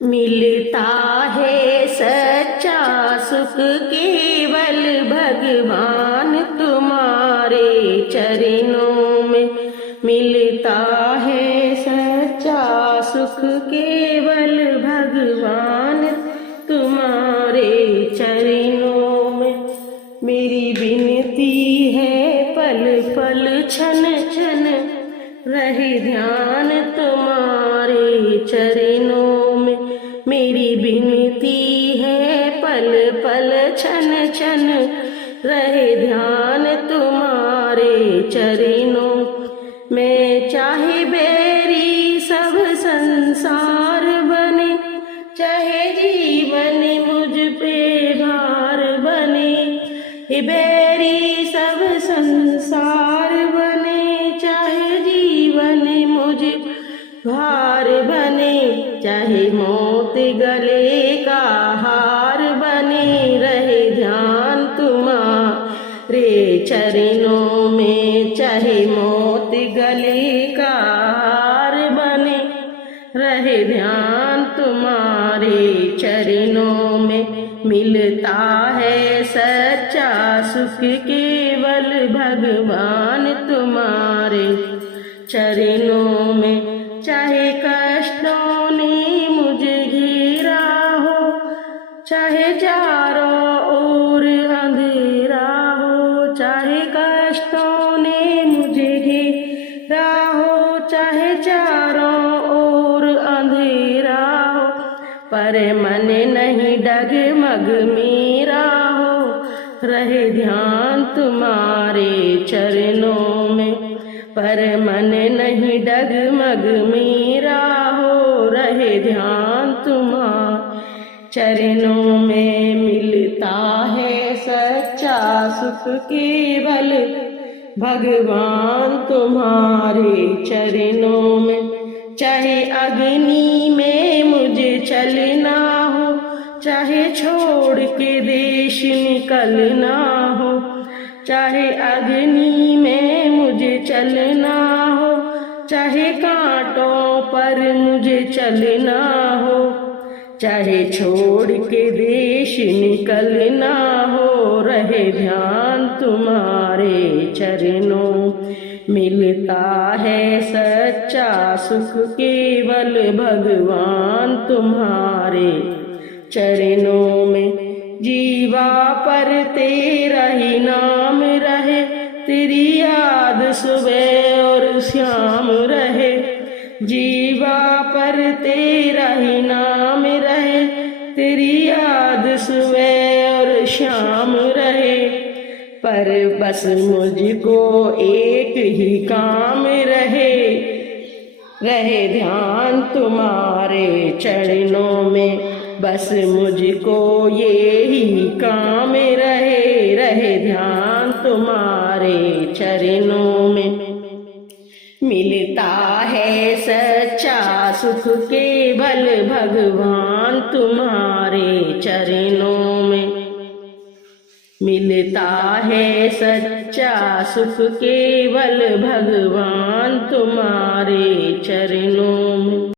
मिलता है सच्चा सुख केवल भगवान तुम्हारे चरणों में। मिलता है सच्चा सुख केवल भगवान तुम्हारे चरणों में। मेरी विनती है पल पल क्षण क्षण रहे ध्यान तुम्हारे चरणों में। मेरी विनती है पल पल क्षण क्षण रहे ध्यान तुम्हारे चरणों। मैं चाहे बैरी सब संसार बने, चाहे जीवन मुझ पे भार बने। हे बैरी सब संसार बने, चाहे जीवन मुझ भार बने। चाहे मौत गले का हार बने, रहे ध्यान तुम्हारे चरणों में। चाहे मौत गले का हार बने, रहे ध्यान तुम्हारे चरणों में। मिलता है सच्चा सुख केवल भगवान तुम्हारे चरणों में। चाहे कष्टों ने मुझे घेरा हो, चाहे चारों ओर अंधेरा हो। चाहे कष्टों ने मुझे घेरा हो, चाहे चारों ओर अंधेरा हो। पर मन नहीं डगमग मेरा हो, रहे ध्यान तुम्हारे चरणों में। पर मन नहीं डगमग मेरा हो, रहे ध्यान तुम्हारे चरणों में। मिलता है सच्चा सुख केवल भगवान तुम्हारे चरणों में। चाहे अग्नि में मुझे चलना हो, चाहे छोड़ के देश निकलना हो। चाहे अग्नि में मुझे चलना हो, चाहे कांटों पर मुझे चलना हो। चाहे छोड़ के देश निकलना हो, रहे ध्यान तुम्हारे चरणों। मिलता है सच्चा सुख केवल भगवान तुम्हारे चरणों में। जीवा पर तेरा ही नाम रहे, तेरी याद सुबह और शाम रहे। जीवा पर तेरा ही नाम रहे, तेरी याद सुबह और शाम रहे। पर बस मुझको एक ही काम रहे, रहे ध्यान तुम्हारे चरणों में। बस मुझको ये ही काम रहे, रहे ध्यान तुम्हारे चरणों में। मिलता है सच्चा सुख केवल भगवान तुम्हारे चरणों में। मिलता है सच्चा सुख केवल भगवान तुम्हारे चरणों में।